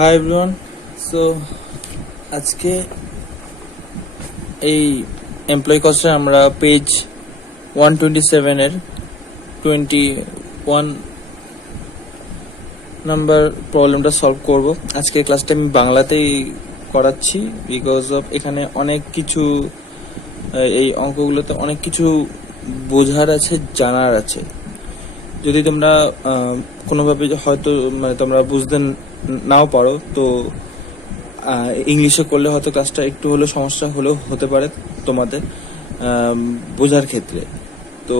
Hi everyone. So আজকে এই employee কস্টে আমরা পেজ 127 এর 21 নাম্বার প্রবলেমটা সলভ করব। আজকে ক্লাসটা আমি বাংলাতেই করাচ্ছি বিকজ অফ এখানে অনেক কিছু এই অঙ্কগুলোতে অনেক কিছু বোঝার আছে, জানার আছে। যদি তোমরা কোনোভাবে হয়তো তোমরা বুঝতে নাও পারো তো ইংলিশে করলে হয়তো ক্লাসটা একটু হলেও সমস্যা হলেও হতে পারে তোমাদের বোঝার ক্ষেত্রে। তো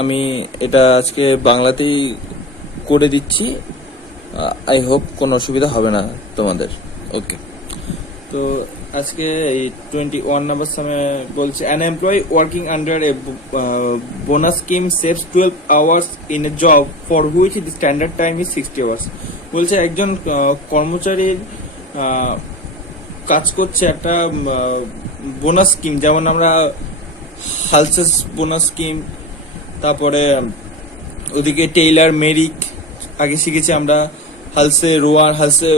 আমি এটা আজকে বাংলাতেই করে দিচ্ছি। আই হোপ কোনো অসুবিধা হবে না তোমাদের। ওকে, তো আজকে এই 21 নাম্বার সময় বলছে an employee working under a bonus scheme saves 12 hours in a job for which the standard time is 60 hours। বলছে একজন কর্মচারীর কাজ করছে একটা বোনাস স্কিম, যেমন আমরা হালসেস বোনাস স্কিম, তারপরে ওদিকে টেইলার মেরিক আগে শিখেছি আমরা, হালসে রোয়ার, হালসে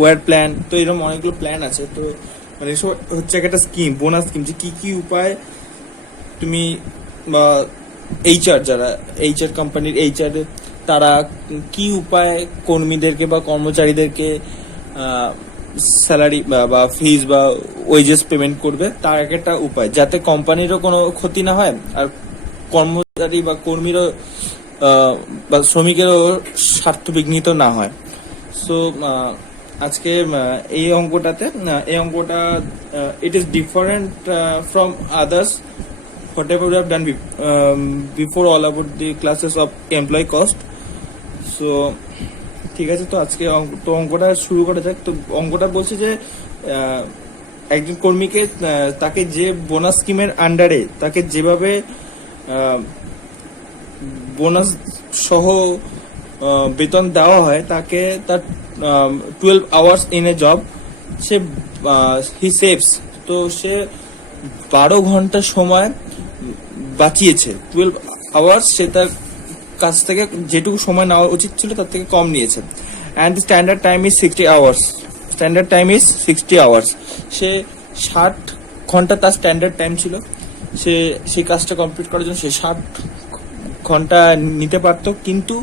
ওয়ার প্ল্যান। তো এরকম অনেকগুলো প্ল্যান আছে। তো মানে এসব হচ্ছে একটা স্কিম, বোনাস স্কিম, যে কি কি উপায় তুমি বা এইচআর, যারা এইচআর কোম্পানির এইচআর, তারা কি উপায় কর্মীদেরকে বা কর্মচারীদেরকে স্যালারি বা ফিজ বা ওয়েজেস পেমেন্ট করবে, তার একটা উপায়, যাতে কোম্পানিরও কোনো ক্ষতি না হয় আর কর্মচারী বা কর্মীরও বা শ্রমিকেরও স্বার্থ বিঘ্নিত না হয়। সো আজকে এই অঙ্কটা it is different from others what ever we have done before all about the classes of employee cost. So ঠিক আছে, তো আজকে অঙ্কটা শুরু করা যাক। তো অঙ্কটা বলছে যে একজন কর্মীকে তাকে যে বোনাস স্কিমের আন্ডারে তাকে যেভাবে বোনাস সহ বেতন দেওয়া হয়, তাকে তার 12 hours in a job say he saves. তো সে 12 ঘন্টা সময় বাঁচিয়েছে। 12 আওয়ার্স সে তার কাছ থেকে যেটুকু সময় নেওয়া উচিত ছিল তার থেকে কম নিয়েছে। And the standard time is 60 hours. Standard time is 60 hours. সে 60 ঘন্টা তার স্ট্যান্ডার্ড টাইম ছিল। সে সেই কাজটা কমপ্লিট করার জন্য সে 60 ঘন্টা নিতে পারত, কিন্তু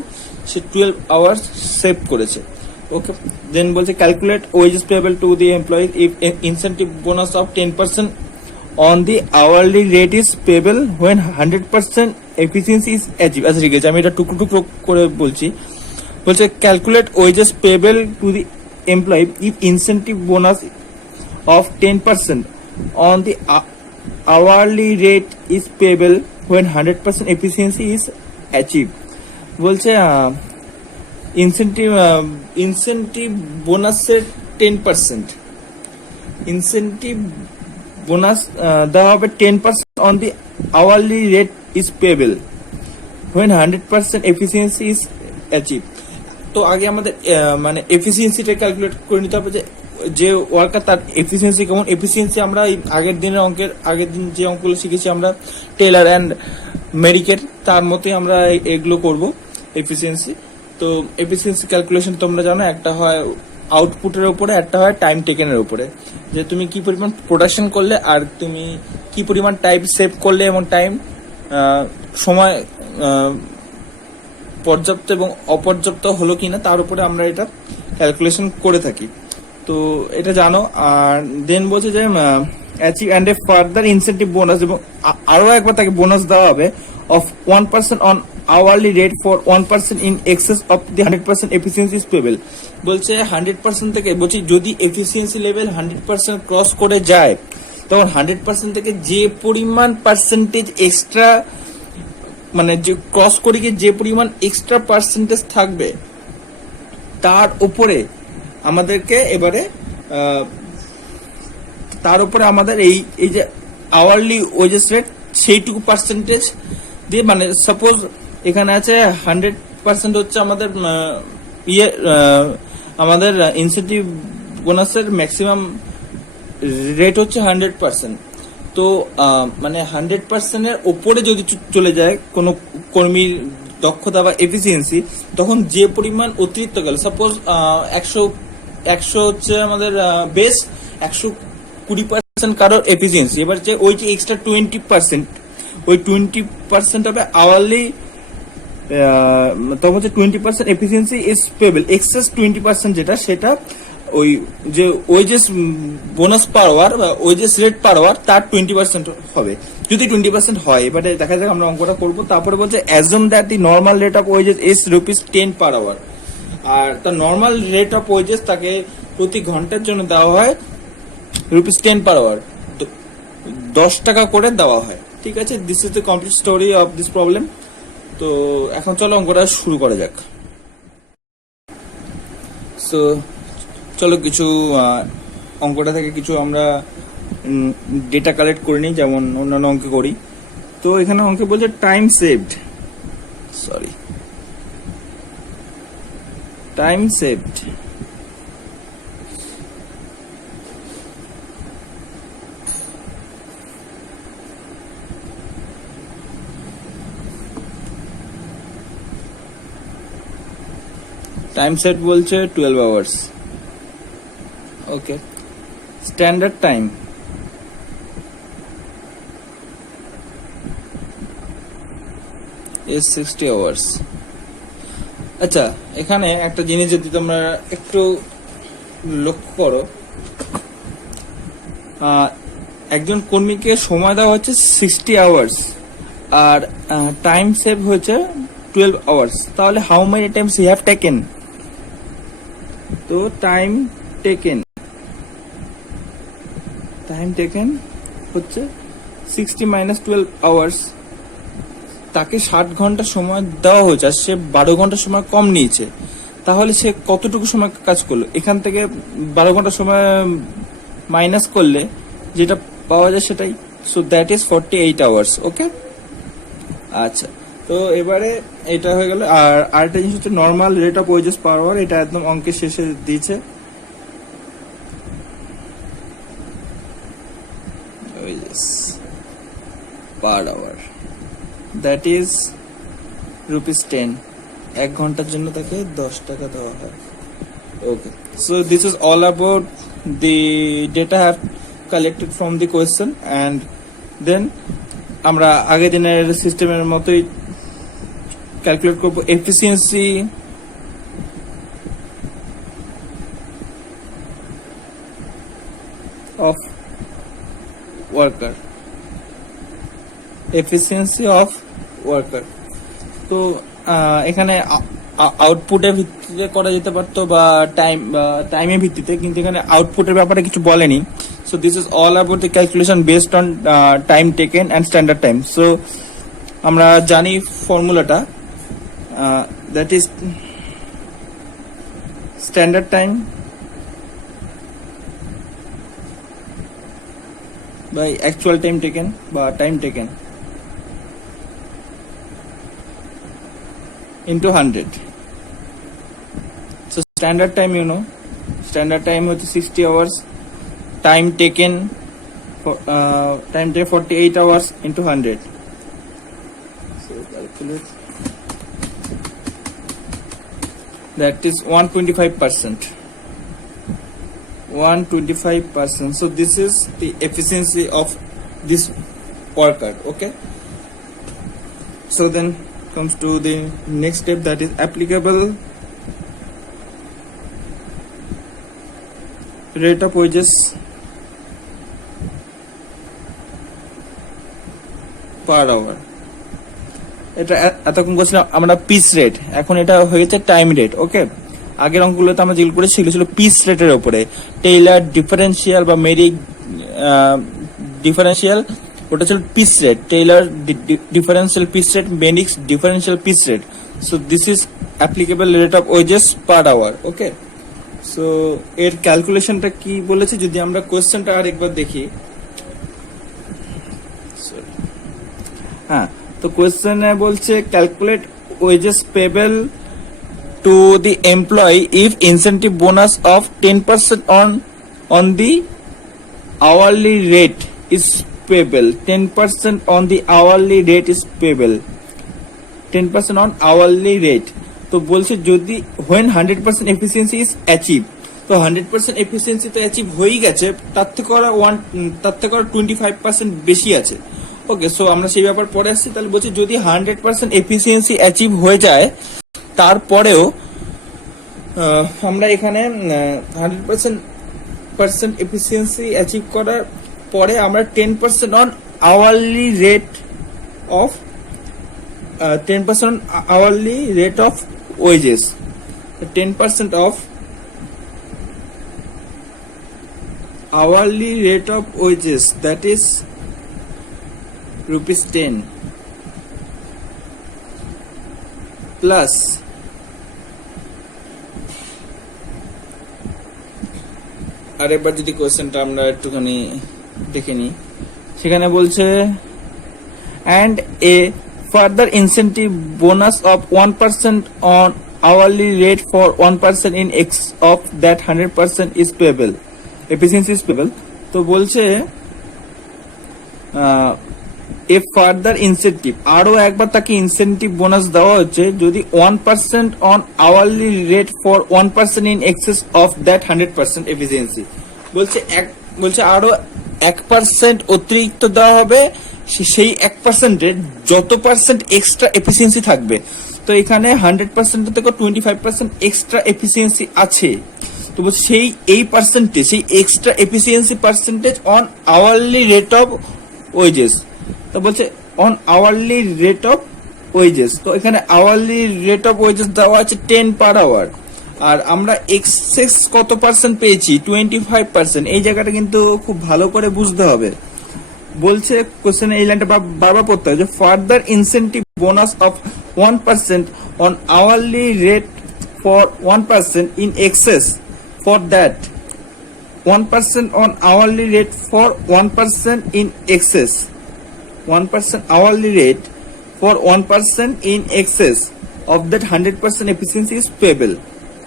সে 12 আওয়ার্স সেভ করেছে। ওকে, দেন বলছে calculate wages payable to the employee if incentive bonus of 10% on the hourly rate is payable when 100% efficiency is achieved। আচ্ছা ঠিক আছে, আমি এটা টুকরো টুকরো করে বলছি। বলছে calculate wages payable to the employee if incentive bonus of 10% on the hourly rate is payable when 100% efficiency is achieved। বলছে ইনসেন্টিভ বোনাসের 10%, ইনসেন্টিভ বোনাস দেওয়া হবে 10% on the hourly rate is payable when 100% efficiency is achieve. তো আগে আমাদের মানে এফিসিয়েন্সিটা calculate করে নিতে হবে, যে ওয়ার্কার তার এফিসিয়েন্সি কেমন। এফিসিয়েন্সি আমরা আগের দিন যে অঙ্কগুলো শিখেছি আমরা টেলার অ্যান্ড মেরিকের, তার মতোই আমরা এগুলো করব এফিসিয়েন্সি। তো এফিসিয়েন্সি ক্যালকুলেশন তোমরা জানো, একটা হয় আউটপুটের উপরে, একটা হয় টাইম টেকেনের উপরে, যে তুমি কি পরিমাণ প্রোডাকশন করলে আর তুমি কি পরিমাণ টাইম সেভ করলে এবং টাইম সময় পর্যাপ্ত এবং অপর্যাপ্ত হলো কিনা, তার উপরে আমরা এটা ক্যালকুলেশন করে থাকি। তো এটা জানো। আর দেন বলছে যে achieve and a further incentive bonus, এবং আরো একবার তাকে বোনাস দেওয়া হবে of 1% on hourly rate for 1% in excess of the 100% efficiency is payable। বলছে 100% থেকে, বলছি যদি এফিসিয়েন্সি লেভেল 100% ক্রস করে যায়, তখন 100% থেকে যে পরিমাণ পার্সেন্টেজ এক্সট্রা, মানে যে ক্রস করে গিয়ে যে পরিমাণ এক্সট্রা পার্সেন্টেজ থাকবে, তার উপরে আমাদেরকে এবারে তার উপরে আমাদের এই যে আওয়ারলি ওয়েজেস রেট, সেইটুকু পার্সেন্টেজ দিয়ে, মানে সাপোজ এখানে আছে 100% হচ্ছে আমাদের আমাদের ইনসেন্টিভ বোনাসের ম্যাক্সিমাম রেট হচ্ছে 100%। তো মানে 100% এর ওপরে যদি চলে যায় কোনো কর্মীর দক্ষতা বা এফিসিয়েন্সি, তখন যে পরিমাণ অতিরিক্ত গেল, সাপোজ 100 হচ্ছে আমাদের বেস, 120% কারোর এফিসিয়েন্সি। এবার যে ওই যে এক্সট্রা 20%, ওই 20% হবে আওয়ারলি, তখন হচ্ছে 20% এফিসিয়েন্সি ইজ পেবল। এক্সেস 20% যেটা, সেটা ওই যে ওয়েজেস বোনাস পার আওয়ার বা ওয়েজেস রেট পার আওয়ার তার 20% হবে, যদি 20% হয়। এবারে দেখা যাক আমরা অঙ্কটা করবো। তারপরে বলছে assume that the normal rate of wages is ₹10 per hour. আর তার নর্মাল রেট অফ ওয়েজেস তাকে প্রতি ঘন্টার জন্য দেওয়া হয় ₹10 পার আওয়ার, 10 টাকা করে দেওয়া হয়। ঠিক আছে, this is the complete story of this problem. তো এখন চলো অঙ্কটা শুরু করা যাক। সো চলো কিছু অঙ্কটা থেকে কিছু আমরা ডেটা কালেক্ট করে নিই, যেমন অন্যান্য অঙ্কে করি। তো এখানে অঙ্কে বলছে time saved, time saved. Time set বলছে 12 hours. Okay, standard time is 60 hours. আচ্ছা, এখানে একটা জিনিস যদি তোমরা একটু লক্ষ্য করো, একজন কর্মীকে সময় দেওয়া হচ্ছে 60 আওয়ার্স আর টাইম সেভ হয়েছে 12 আওয়ার্স, তাহলে how many Times he have taken? তো টাইম টেকেন হচ্ছে 60 - 12 আওয়ার্স। তাকে 60 ঘন্টা সময় দেওয়া হয়েছে আর সে 12 ঘন্টা সময় কম নিয়েছে, তাহলে সে কতটুকু সময় কাজ করলো? এখান থেকে 12 ঘন্টা সময় মাইনাস করলে যেটা পাওয়া যায় সেটাই, সো দ্যাট ইজ 48 আওয়ার্স। ওকে, আচ্ছা, তো এবারে এটা হয়ে গেল। আর আরেকটা জিনিস হচ্ছে normal rate of wages per hour, এটা একদম অঙ্কের শেষে দিয়েছে। Wages per hour that is ₹10। 1 ঘন্টার জন্য তাকে 10 টাকা দেওয়া হয়। Okay, so this is all about the data have collected from the question. And then আমরা আগের দিনের সিস্টেমের মতোই ক্যালকুলেট করবো এফিসিয়েন্সি অফ ওয়ার্কার, তো এখানে আউটপুটের ভিত্তিতে করা যেতে পারতো বা টাইমের ভিত্তিতে, কিন্তু এখানে আউটপুটের ব্যাপারে কিছু বলেনি। So this is all about the calculation based on time taken and standard time. So আমরা জানি ফর্মুলাটা, that is standard time by actual time taken বা time taken into 100. So standard time, you know, standard time হচ্ছে 60 hours, time taken 48 hours into 100. So calculate, that is 125%. So this is the efficiency of this worker. Okay, so then comes to the next step, that is applicable rate of wages per hour। এটা এতক্ষণ বলছিলাম আমরা piece rate, এখন এটা হয়েছে time rate. ওকে, আগের অঙ্কগুলোতে আমরা যেগুলো করে সেগুলো ছিল পিস রেটের উপরে, টেইলার ডিফারেন্সিয়াল বা মেরিক ডিফারেন্সিয়াল, ওটা ছিল piece rate, Taylor differential piece rate, Merrick's differential piece rate. So this is applicable rate of wages per hour. Okay, so এর ক্যালকুলেশনটা কি বলেছে যদি আমরা কোয়েশ্চেনটা আরেকবার দেখি। হ্যাঁ, তো কোয়েশ্চেনে বলছে calculate wages payable to the employee if incentive bonus of 10% on the hourly rate is payable. 10% on the hourly rate is payable. 10% on hourly rate. তো বলছে যদি when 100% efficiency is achieved, তো 100% এফিসিয়েন্সি তো অ্যাচিভ হয়েই গেছে, তার থেকে আরো 25% বেশি আছে। ওকে, সো আমরা সেই ব্যাপার পরে আসছি। তাহলে বলছি যদি 100% এফিসিয়েন্সি অ্যাচিভ হয়ে যায়, তারপরেও আমরা এখানে 100% এফিসিয়েন্সি অ্যাচিভ করার পরে আমরা 10% on hourly rate of 10% hourly rate of wages. 10% of hourly rate of wages, that is rupees 10 plus আরেকবার যদি কোশ্চেনটা আমরা একটুখানি দেখে নিই, সেখানে বলছে and a further incentive bonus of 1% on hourly rate for 1% in X of that 100% is payable. Efficiency is payable. তো বলছে a further incentive, আরো একবার তাকে ইনসেন্টিভ বোনাস দেওয়া হচ্ছে যদি 1% on hourly rate for 1% in excess of that 100% efficiency. বলছে আরো 1% অতিরিক্ত দেওয়া হবে সেই 1%-এর যত পার্সেন্ট এক্সট্রা এফিসিয়েন্সি থাকবে। তো এখানে 100% থেকে 25% এক্সট্রা এফিসিয়েন্সি আছে। তো বলছে এই পার্সেন্টেজ, সেই extra efficiency percentage on hourly rate of wages. তো বলছে on hourly rate of wages. তো এখানে আওয়ারলি রেট অফ ওয়েজেস দেওয়া আছে 10 পার আওয়ার, আর আমরা এক্সেস কত পার্সেন্ট পেয়েছি 25%। এই জায়গাটা কিন্তু খুব ভালো করে বুঝতে হবে। বলছে কোশ্চেনে এই লাইনটা বারবার পড়তে হবে যে further incentive bonus of 1% on hourly rate for 1% in access for that 1% on hourly rate for 1% in access 1% hourly rate for 1% in excess of that 100% efficiency is payable.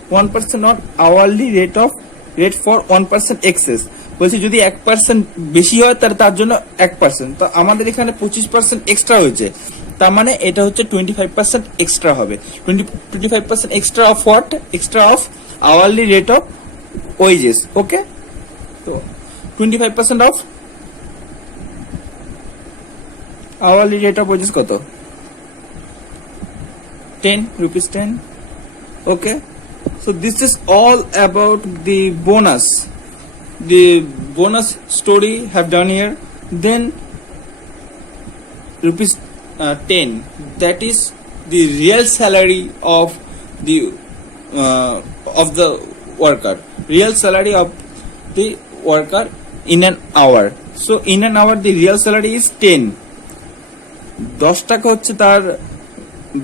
1% on hourly rate for 1% excess. বলছি যদি 1% বেশি হয় তার জন্য 1%। তো আমাদের এখানে 25% extra হয়েছে, তার মানে এটা হচ্ছে 25% এক্সট্রা হবে। 25% extra of what? Extra of hourly rate of wages. Okay, তো 25% of hourly rate of wages কত? 10 rupees 10. Okay, so this is all about the bonus story have done here. Then rupees 10, that is the real salary of the worker, real salary of the worker in an hour. So in an hour the real salary is 10. 10 টাকা হচ্ছে তার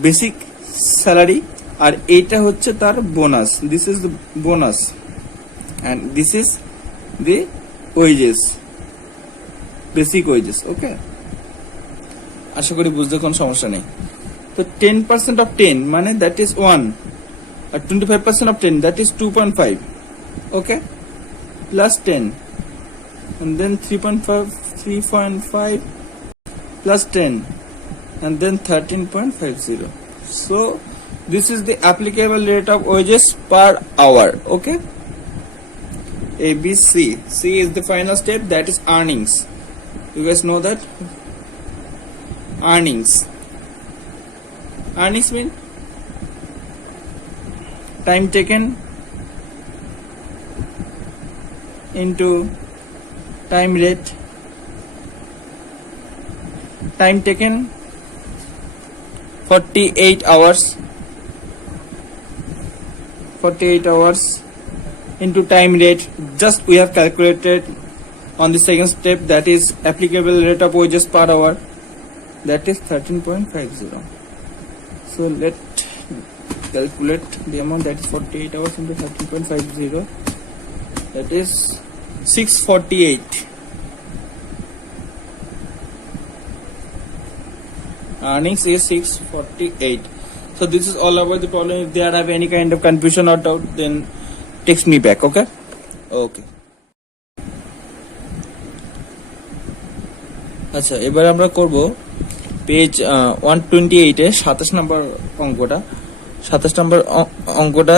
basic salary, আর এইটা হচ্ছে তার bonus. This is the bonus and this is the wages, basic wages. Okay, আশা করি বুঝতে কোনো সমস্যা নেই। তো 10% অফ 10 মানে দ্যাট ইজ 1, আর 25% of 10 that is 2.5। Okay, plus 10 and then 3.5 plus 10 and then 13.50. So this is the applicable rate of wages per hour. Okay, A, B, C. C is the final step, that is earnings. You guys know that earnings mean time taken into time rate, time taken 48 hours into time rate. Just we have calculated on the second step, that is applicable rate of wages per hour, that is 13.50. So let calculate the amount, that is 48 hours into 13.50, that is 648. Earnings is 648. So this is all about the problem. If there have any kind of confusion or doubt, then text me back. Okay. আচ্ছা, এবার আমরা করব page 128 এ 27 নম্বর অঙ্কটা।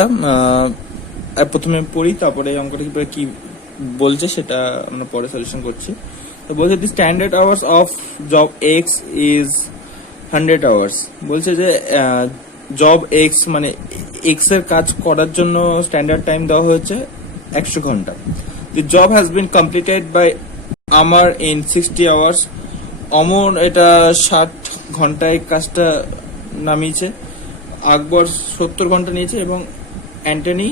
প্রথমে পড়ি, তারপরে এই অঙ্কটা কি বলছে সেটা আমরা পরে সলিউশন করছি। তো বলছে the standard hours of job X is 100 hours. বলছে যে জব এক্স মানে এক্স এর কাজ করার জন্য স্ট্যান্ডার্ড টাইম দেওয়া হয়েছে 100 ঘন্টা। The job has been completed by Amar in 60 hours. Amar এটা 60 ঘন্টায় কাজটা নামিয়েছে, আকবর 70 ঘন্টা নিয়েছে এবং অ্যান্টনি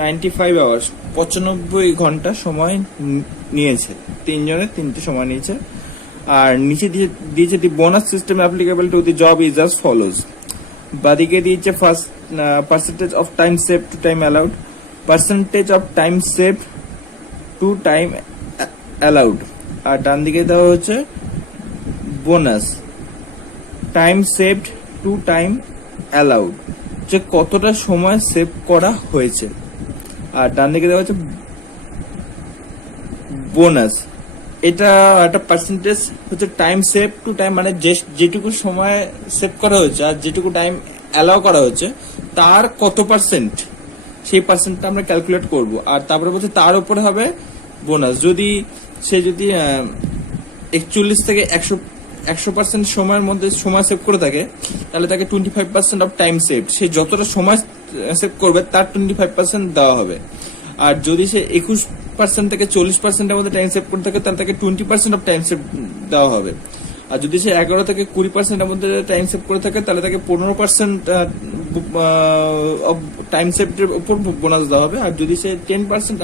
95 আওয়ার্স 95 ঘন্টা সময় নিয়েছে। তিনজনের তিনটে সময় নিয়েছে। আর নিচে দিয়েছে the bonus system applicable to the job is as follows. বাদিকে দিয়েছে first percentage of time save to time allowed, percentage of time save to time allowed. আর ডান দিকে দেওয়া হচ্ছে bonus time saved to time allowed, যে কতটা সময় সেভ করা হয়েছে। আর ডান দিকে দেওয়া হচ্ছে বোনাস, এটা একটা পার্সেন্টেজ হচ্ছে টাইম সেভ টু টাইম, মানে যেটুকু সময় সেভ করা হয়েছে আর যেটুকু টাইম অ্যালাউ করা হয়েছে তার কত পার্সেন্ট, সেই পার্সেন্টটা আমরা ক্যালকুলেট করব। আর তারপরে বলছে তার উপরে হবে বোনাস। যদি 41 থেকে 100% সময়ের মধ্যে সময় সেভ করে থাকে, তাহলে তাকে 25% অফ টাইম সেভ, সে যতটা সময় সেভ করবে তার 25% দেওয়া হবে। আর যদি সে 21% থেকে 40%-এর মধ্যে টাইম সেভ করে থাকে, তাহলে তাকে 20% অফ টাইম সেভ দেওয়া হবে। আর যদি সে 11 থেকে 20%-এর মধ্যে টাইম সেভ করে থাকে, তাহলে তাকে 15% অফ টাইম সেভের উপর বোনাস দেওয়া হবে। আর যদি সে 10%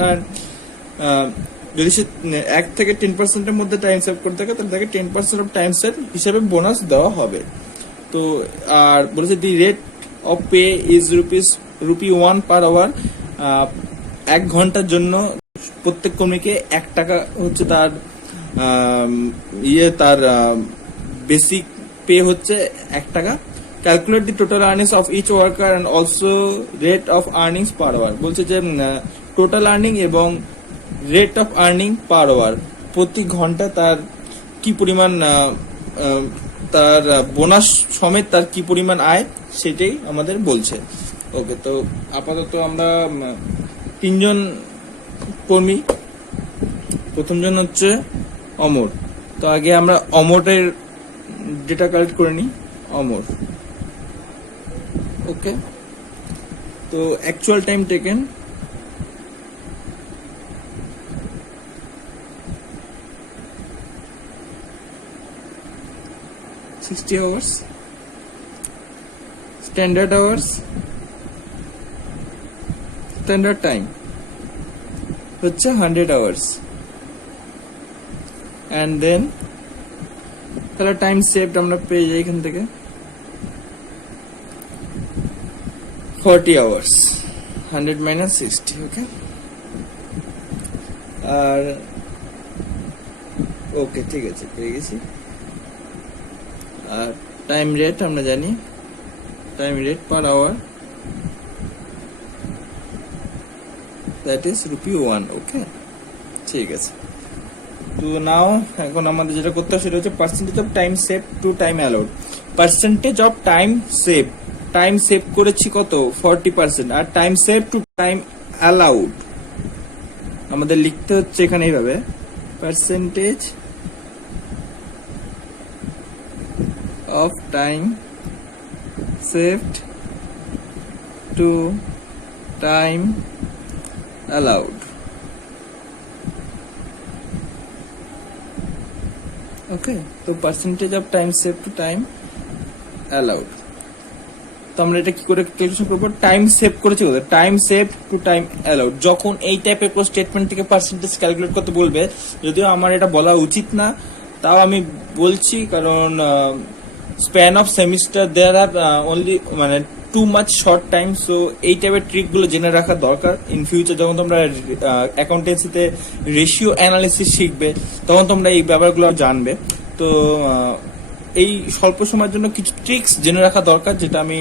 যদি সে 1 থেকে 10%-এর মধ্যে টাইম সেভ করে থাকে, তাহলে তাকে 10% অফ টাইম সেভ হিসেবে বোনাস দেওয়া হবে। তো আর বলেছে the rate of pay is rupee 1 per hour. 1 ঘন্টার জন্য প্রত্যেক কর্মীকে 1 টাকা হচ্ছে তার তার বেসিক পে হচ্ছে 1 টাকা। Calculate the total earnings of each worker and also rate of earnings per hour. বলছে যে টোটাল আর্নিং এবং rate of earning per hour, প্রতি ঘন্টা তার কি পরিমাণ তার বোনাস সমেত তার কি পরিমাণ আয় সেটাই আমাদের বলছে। ওকে, তো আপাতত আমরা 3 জন কর্মী। প্রথমজন হচ্ছে অমর। তো আগে আমরা অমরের ডেটা কালেক্ট করে নিই। অমর, ওকে। তো actual time taken 60 hours, standard hours, standard time হচ্ছে 100 hours, and then তাহলে টাইম সেভড আমরা পেয়ে যাই এখান থেকে 40 hours, 100 minus 60, ওকে। আর ওকে, ঠিক আছে, পেয়ে গেছি। আর টাইম রেট আমরা জানি, time rate per hour that is rupee 1, okay, ঠিক আছে। তো নাও এখন আমাদের যেটা করতে হবে সেটা হচ্ছে percentage of time save to time allowed. Percentage of time save, time save করেছি কত 40%, আর time save to time allowed আমাদের লিখতে হচ্ছে এখানে এইভাবে, percentage of time saved to time allowed, okay। তো percentage of time saved to time allowed, তো আমরা এটা কি করে ক্যালকুলেশন করব? টাইম সেভ করেছি ওদের, time save to time allowed. যখন এই টাইপের কোনো স্টেটমেন্ট থেকে পার্সেন্টেজ ক্যালকুলেট করতে বলবে, যদিও আমার এটা বলা উচিত না, তাও আমি বলছি, কারণ span of semester there are only মানে too much short time. So এই টাইপের ট্রিকগুলো জেনে রাখা দরকার। ইন ফিউচার যখন তোমরা অ্যাকাউন্টেন্সিতে রেশিও অ্যানালিসিস শিখবে, তখন তোমরা এই ব্যাপারগুলো জানবে। তো এই স্বল্প সময়ের জন্য কিছু ট্রিক্স জেনে রাখা দরকার, যেটা আমি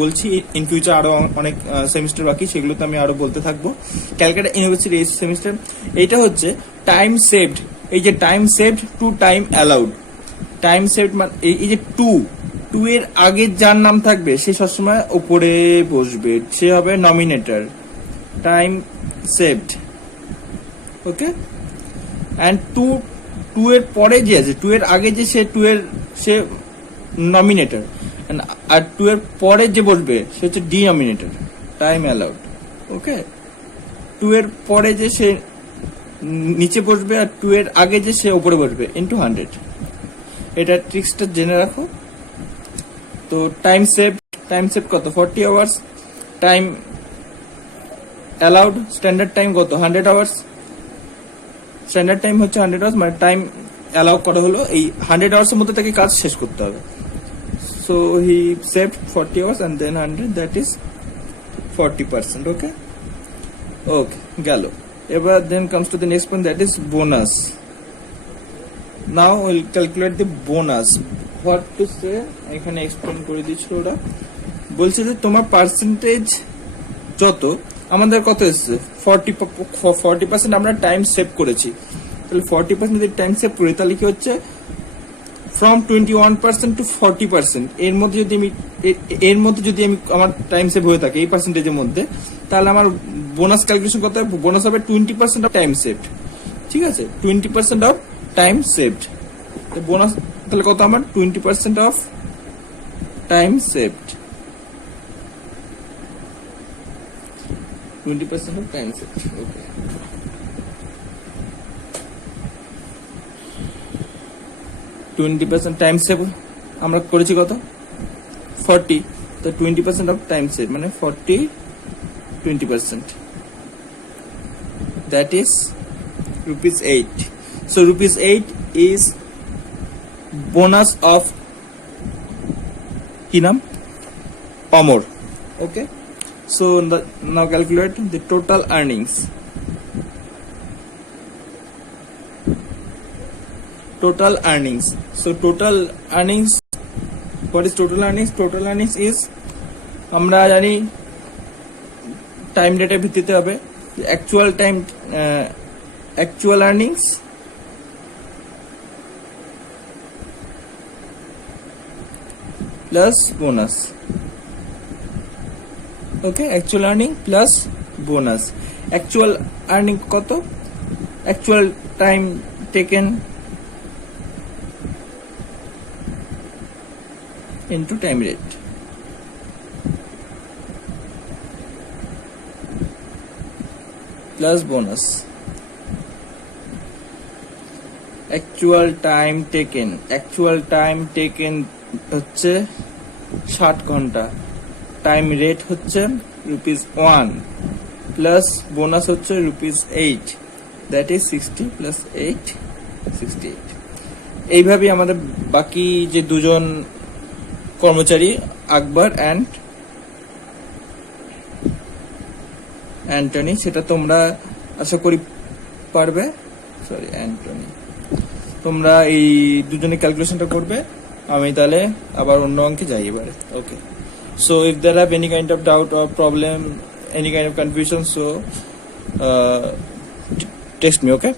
বলছি। ইন ফিউচার আরো অনেক সেমিস্টার বাকি, সেগুলোতে আমি আরো বলতে থাকবো। ক্যালকাটা ইউনিভার্সিটি এই সেমিস্টার এইটা হচ্ছে টাইম সেভড। এই যে time saved to time allowed, time saved মানে এই যে টু এর আগে যার নাম থাকবে সে সবসময় উপরে বসবে, সে হবে nominator. Time saved. Okay, and to এর পরে যে আছে, টু এর আগে যে সে নমিনেটর, আর টু এর পরে যে বসবে সে হচ্ছে denominator. Time allowed. Okay, to এর পরে যে সে নিচে বসবে আর টু এর আগে যে সে উপরে বসবে ইন্টু 100। এটা ট্রিক্সটা জেনে রাখো। তো টাইম সেভ কত? 40 hours. Time allowed standard time কত? 100 আওয়ার্স। স্ট্যান্ডার্ড টাইম হচ্ছে 100 আওয়ার্স, মানে টাইম অ্যালাউ করা হলো এই 100 আওয়ার্সের মধ্যে তাকে কাজ শেষ করতে হবে। So he saved 40 hours and then 100, that is 40%. Okay, okay গেল। এবার then comes to the next point, that is bonus. Now will calculate the bonus. What to say, এখানে এক্সপ্লেন করে দিচ্ছিল ওরা। বলছে যে তোমার পার্সেন্টেজ যত, আমাদের কত এসছে 40%। আমরা টাইম সেভ করেছি, তাহলে 40% যদি টাইম সেভ করি তাহলে কি হচ্ছে, ফ্রম 21% টু 40%, এর মধ্যে যদি আমি আমার টাইম সেভ হয়ে থাকে এই পার্সেন্টেজের মধ্যে, তাহলে আমার বোনাস ক্যালকুলেশন করতে হবে। বোনাস হবে 20% অফ টাইম সেভড। ঠিক আছে, 20% অফ টাইম সেভড। বোনাস তাহলে কত আমার? 20% of time saved. 20% of time saved. Okay. %, Time save আমরা করেছি কত? 40। তো 20% অফ টাইম সেভ মানে 40, 20%, that is ₹8. So ₹8 is bonus of কি নাম? Amor. Okay. So now calculate the total earnings. Total earnings. So total earnings. What is total earnings? Total earnings is, আমরা জানি time রেটের ভিত্তিতে হবে। actual earnings plus bonus. Okay, actual earning plus bonus. Actual earning কত? Actual time taken into time rate. Plus bonus. Actual time taken হচ্ছে 60 ঘন্টা। Time rate হচ্ছে ₹1 plus bonus হচ্ছে ₹8, দ্যাট ইজ 60 প্লাস 8, 68। এইভাবে আমাদের বাকি যে দুজন কর্মচারী, আকবর অ্যান্ড অ্যান্টনি, সেটা তোমরা আশা করি পারবে। Sorry, Antony. তোমরা এই দুজনে ক্যালকুলেশনটা করবে। আমি তাহলে আবার অন্য অঙ্কে যাই এবারে। ওকে, so if there have any kind of doubt or problem, any kind of confusion, so text me. Okay.